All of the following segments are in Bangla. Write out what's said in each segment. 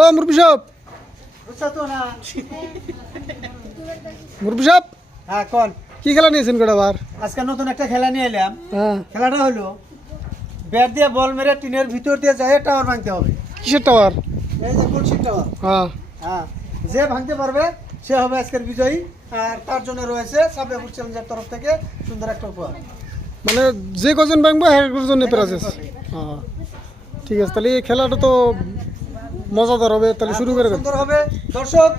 ও মুরব্বি সাহেব, মুরব্বি সাহেব, হ্যাঁ কোন কি খেলা নিয়েছেন গোটা বার? আজকে নতুন একটা খেলা নিয়ে এলাম। হ্যাঁ, খেলাটা হলো ব্যাট দিয়ে বল মেরে টিনের ভিতর দিয়ে যায় টাওয়ার ভাঙতে হবে। কিসের টাওয়ার? এই যে কলসির টাওয়ার। হ্যাঁ, হ্যাঁ, যে ভাঙতে পারবে সে হবে আজকের বিজয়ী। আর তার জন্য রয়েছে সাবওয়ে ফুড চ্যালেঞ্জের তরফ থেকে সুন্দর একটা উপহার। মানে যে কজন ভাঙবো হ্যাঁ জন্য প্রাইজেস। হ্যাঁ, ঠিক আছে, তাহলে এই খেলাটা তো মজাদার হবে, তাহলে শুরু করে দেন। সুন্দর হবে। দর্শক,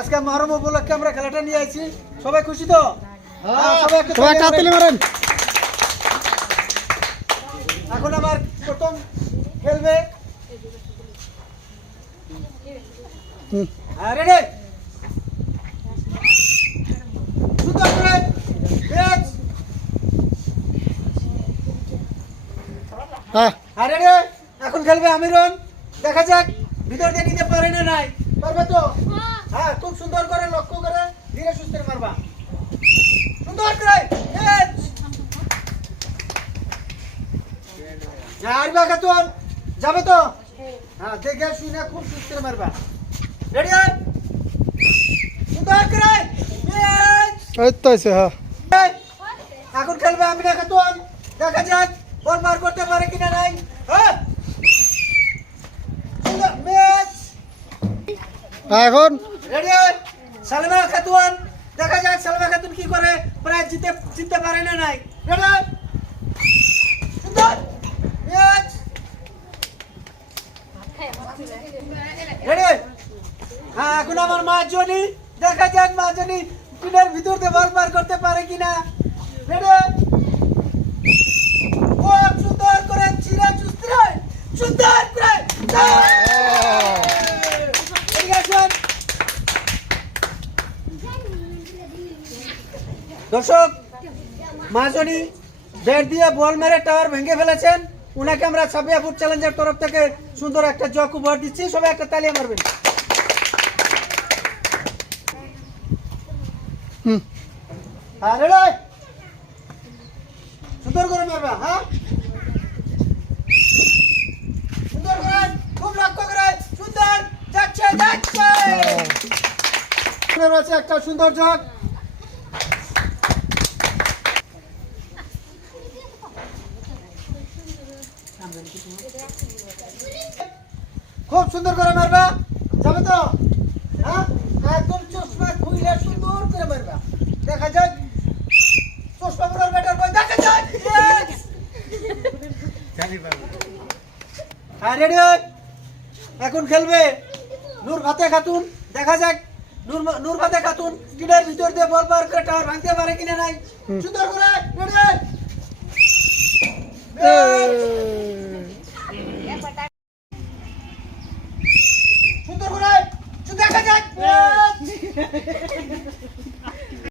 আজকে মহরম উপলক্ষে আমরা খেলাটা নিয়ে আইছি। সবাই খুশি তো? হ্যাঁ, সবাই একটু সবাই একটা তালি মারেন। এখন আমার প্রথম খেলবে। হুম, হ্যাঁ, রেডি? সুন্দর করে ব্যাট। হ্যাঁ, হ্যাঁ, রেডি? এখন খেলবে আমিরন। দেখা যাক ভিতর দিয়ে নিতে পারে না নাই। পারবে তো? হ্যাঁ, খুব সুন্দর করে লক্ষ্য করে ধীরে সুস্থে মারবা। সুন্দর করে ক্যাচ। আর বাকা তো যাবে তো? হ্যাঁ, দেখে শুনে খুব সুস্থে মারবা। রেডি? সুন্দর করে ক্যাচ। এই তো আছে। হ্যাঁ, এখন খেলবে আমি দেখা তো। দেখা যাক বল মার করতে পারে কিনা নাই। হ্যাঁ, সুন্দর ম্যাচ। এখন রেডি? সালমা খাতুন। দেখা যাক সালমা খাতুন কি করে, প্রায় জিততে পারে না নাই। রেডি? সুন্দর ম্যাচ। রেডি? হ্যাঁ, এখন আমার মা জনি। দেখা যাক মা জনি পিনের ভিতর দিয়ে বল পার করতে পারে কিনা। রেডি? খুব সুন্দর করে চিরা চুস্তিরা সুন্দর করে। এদিকে আসুন। দর্শক, মাজনি ব্যাট দিয়ে বল মেরে টাওয়ার ভেঙে ফেলেছেন। উনাকে আমরা সাবওয়ে ফুড চ্যালেঞ্জের তরফ থেকে সুন্দর একটা জগ উপহার দিচ্ছি। সবাই একটা তালি মারবেন। হুম, হ্যাঁ, রেডি? সুন্দর করে মারবা। হ্যাঁ, সুন্দর করে, খুব লক্ষ্য করে। সুন্দর যাচ্ছে যাচ্ছে। রয়েছে একটা সুন্দর জগ। খুব সুন্দর করে মারবা। যাবে তো? হ্যাঁ, একদম চশমা খুইলে সুন্দর করে মারবা। দেখা যাক চশমা পুরার ব্যাটার বয়। দেখা যাক। হ্যাঁ, রেডি? এখন খেলবে নূর ফাতে খাতুন। দেখা যাক নূর ফাতে খাতুন টিনের ভিতর দিয়ে বল পার করে টাওয়ার ভাঙতে পারে কিনা নাই। সুন্দর করে রেডি? সুন্দর করে দেখা যাক।